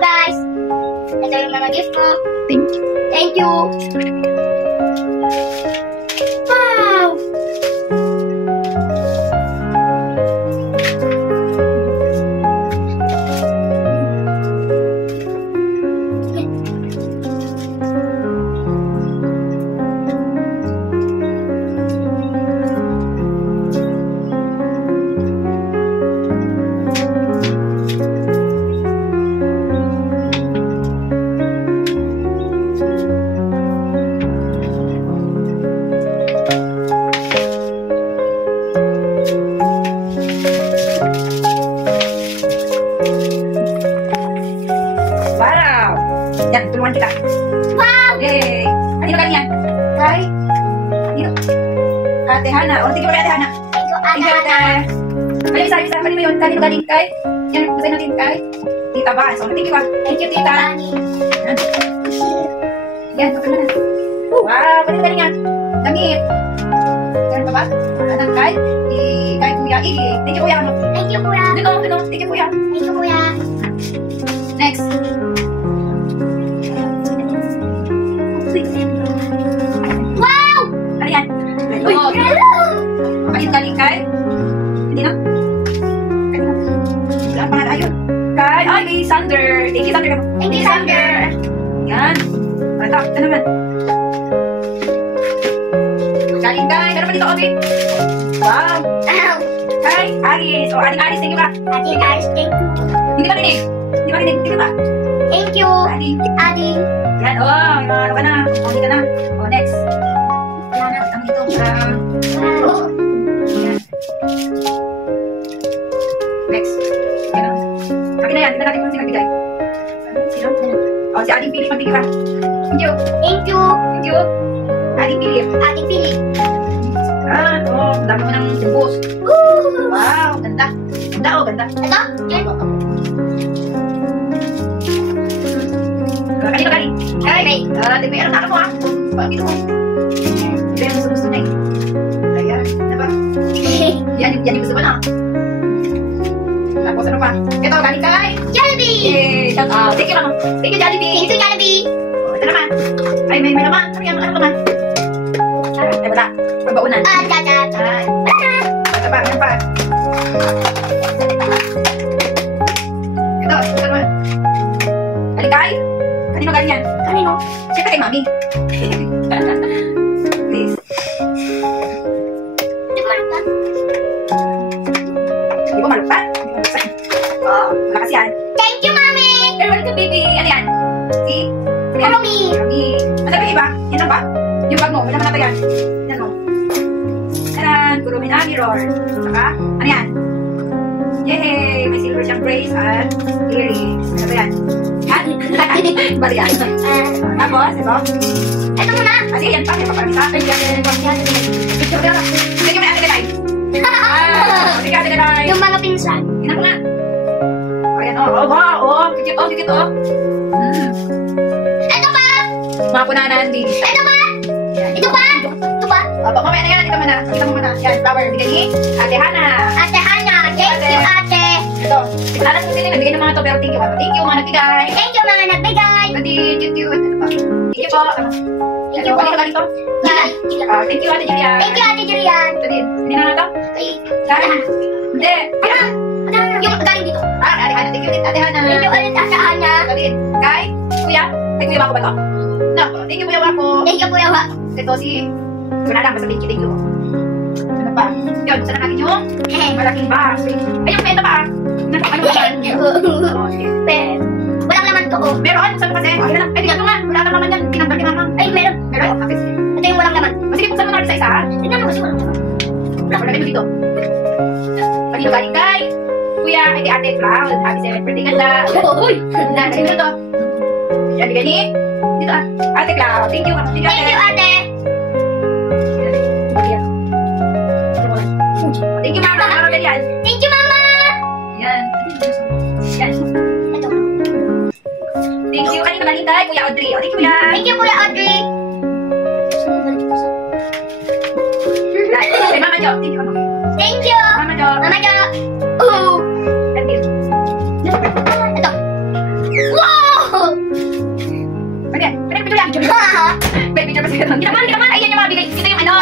guys. Ito yung mga gift ko. Thank you. Thank you. Wow! Wow! Yan, tulungan kita. Wow! Yay! Kanino galing yan? Kay? Kanino? Ate Hana. O, tingin mo kay Ate Hana. Thank you, Thank you, Ana. Ate. Kanino sa kanino yun? Kanino galing kay? Yan, basahin natin kay Tita Ba. So, thank you ah. Thank you, Tita. Yan. Yan, pagkala na. Wow! Kanino galing yan? Damit. Ganun pa ba? Anong kay? Kay Kuya Iggy. Thank you, Kuya. Ano? Thank you, Kuya. Dito. Thank you, Kuya. Thank you, Kuya. Next. Wow! Ano yan? Uy! Kanino galing kay? Hindi na? Kanino? Wala pa nga ayun. Kay Sander. Thank you, Sander. Thank you, Sander. Yan. Ito naman. Galing kay. Gano'n pa dito, Obi? Wow. Wow! Kay Alice. O, Aling Alice. Thank you ba? Ate guys, thank you. Hindi ba rinig? Hindi ba rinig? Thank you ba? Thank you. Aling. Ate. Yan. O, ano ka na? O, hindi ka na. O, next. Wala na. Ang dito. Wow. Yan. Next. Yan o. Akin na yan. Tignan natin kung sino nagbigay. Sino? O, si Aling Philip magbigay ka. Thank you. Thank you. Thank you. Aling Philip. Ate Philip. Yan. O, dami mo ng bubos. Woo! Wow. Ganda. Ganda o, ganda. Ito? Yan. Kanino galing? Kay. Ate, meron na ako ha. Bakit mo? Ito yung gusto niya eh. Ayan. Diba? Yan yung gusto ko na. Tapos ano pa? Ito, galing kay Jollibee! Yay! Shout out. Thank you naman. Thank you, Jollibee. Thank you, Jollibee! Oh, ito naman. Ay, may naman. Ano yan? Ano naman? Ay, wala. Pagbaunan. Ah, tata. Ay. Ito pa, meron pa. Ito naman. Galing kay? Kanino galing yan? Kanino? Siyempre kay Mami. Please. Di ba malungkot? Di ba malupad? Oh, malakas yan. Thank you, Mami! Pero welcome, baby. Ano yan? See? Kurumi. Kurumi. Ano ba iba? Yan lang ba? Yung bag mo. May naman natin yan. Yan mo. Taran! Kurumi na mirror. Saka, ano yan? Yay! May silver siyang brace at earrings. Ano ba yan? Yan? Bali yan. Tapos, ito. Ito muna. Kasi yan pa. Yan pa parang isa. Ay, yan. Picture ka. Sige mo na ate Galay. Sige ate Galay. Yung mga pinsan. Ina ko nga. O yan o. Oh, wow. Oh, kikit o. Kikit o. Ito pa. Mga punanan. Ito pa. Ito pa. Ito pa. Opo, mamaya na yan. Kita mo na. Kita mo muna. Yan, flower. Bigay ni Ate Hana. Ate Hana. Thank you, ate. Ito. Siguradan ko sila. Nagbigay ng mga to. Pero thank you. Thank you mga nagbigay. Thank you, mga nagbigay. Thank you. Ito pa. Thank you po. Thank you po. Balik ka dito. Thank you Ate Julia. Thank you, ate Julian. Ito din. Hindi na nga to? Galing. Hindi. Yung galing dito. Ate Hana. Thank you ulit Ate Hana. Thank you ulit, ate Hana. Ito din. Kay Kuya. Kay Kuya Wako ba to? No. Thank you Kuya Wako. Thank you, Kuya Wa. Ito si Kunadang. Basta thank you. Ano pa? Yun. Gusto na natin yung malaking box. Ay, yung penta pa. Ano ba yan? Walang laman to, oh. Meron. Saan kasi? Ay, na lang. Ay, tignan mo nga. Wala ka naman yan. Pinagdal ni Mama. Ay, meron. Meron? Okay. Ito yung walang laman. Sige, buksan mo natin sa isa. Tignan mo kasi walang laman. Wala mo dito. Kanino galing kay Kuya, ay di Ate Cloud. Happy 7th birthday ganda. Uy! Na, kanino to? Yan, bigay ni dito ah. Ate Cloud. Thank you. Thank you, Thank you, ate. Thank you, Mama. Ano ba yan? Thank you, Mama. Yan. Yan. Ito. Thank you. Kanino galing kay Kuya Audrey. O, thank you, Kuya. Thank you, Kuya Audrey. Kay Mama Jo. Thank you, Mama. Thank you. Mama Jo. Mama Jo. Oh! Thank you. Ito. Wow! kuya. May picture pa sila doon. Kita man. Ayan yung mga bigay. Ito yung ano.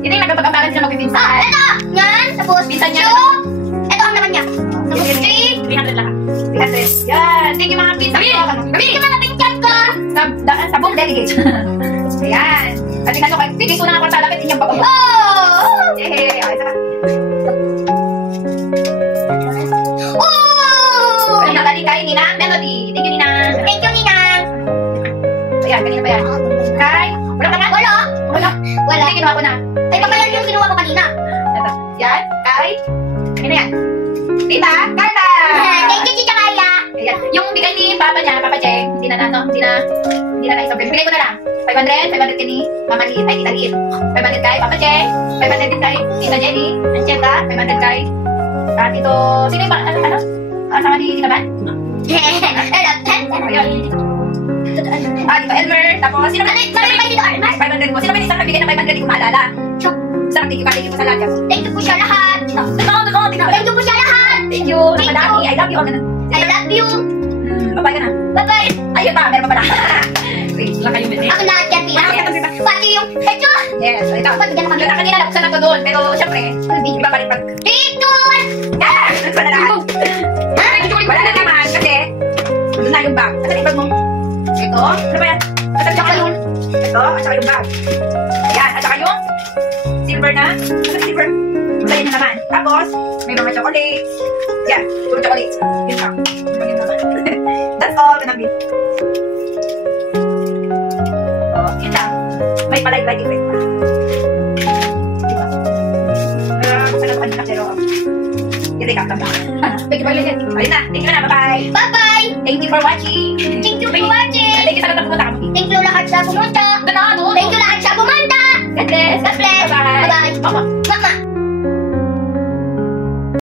Ito yung nagpapag-ambagan sila magpipinsan. Ito. Yan. Tapos, Pinsan niya. Ito ang naman niya. Tapos, 300 lang. 300. Yan. Thank you mga pinsan ko. Thank you mga pinsan ko. Sabong delegate. Ayan. At tingnan ko kayo. Sige, ito na nga kwarta. Dapat inyong pag-ambo. Oh! Okay, saka. Oh! Kanina galing kay Ninang Melody. Thank you, Ninang. Thank you, Ninang. Ayan, kanina pa yan. Kay, wala ka na? Wala. Hindi, ginawa ko na. Ay, baka yan yung kinuha ko kanina. Ito. Yan, kay. Ano yan? Tita, Carla. Thank you, Tita Kaya. Ayan. Yung bigay ni Papa niya, Papa Cheng, hindi na na-isog. Bigay ko na lang. 500 kay ni Mama Liit, ay Tita Liit. 500 kay Papa Cheng, 500 din kay Tita Jenny, nandiyan ka, 500 kay Tito, sino yung ano? Sama ni Tita Ban? Ayun. Tito Elmer, tapos sino ba? Tito Elmer? 500 mo. Sino ba yung isang nabigay ng 500 di ko maalala? Isang thank you sa lahat. Thank you po siya lahat. Thank you po siya lahat. Thank you. Napadami. I love you. I love you. Bye-bye ka na. Bye-bye. Ayun pa, meron pa pala. Wait, lang kayo minute. Ako lahat yan, Pina. Pati yung, ito. Yes, ito. Ba't ganun kami? Yun na kanina, nakusan na to doon. Pero syempre, iba pa rin pag... Dito! Ah! Nakusan na lahat. Wala na naman kasi doon na yung bag. Asan yung bag mo? Ito. Ano ba yan? Asan yung balloon? Ito. At saka yung bag. Ayan. At saka yung silver na. Asan yung silver? Wala yun na naman. Tapos, may mga chocolates. Yan. Puro chocolates. Yun lang. Yun lang. That's all. Ganun. Oh, yun lang. May palay-like effect pa. Diba? Ano pa nila pero hindi ka tama. Thank you for listening. Ayun na. Thank you na. Bye-bye. Bye-bye. Thank you for watching. Thank you for watching. Thank you sa lahat ng pumunta kami. Thank you lahat sa pumunta. Doon na, doon. Thank you lahat sa pumunta. God bless. God bless. Bye-bye. Bye-bye. Bye-bye.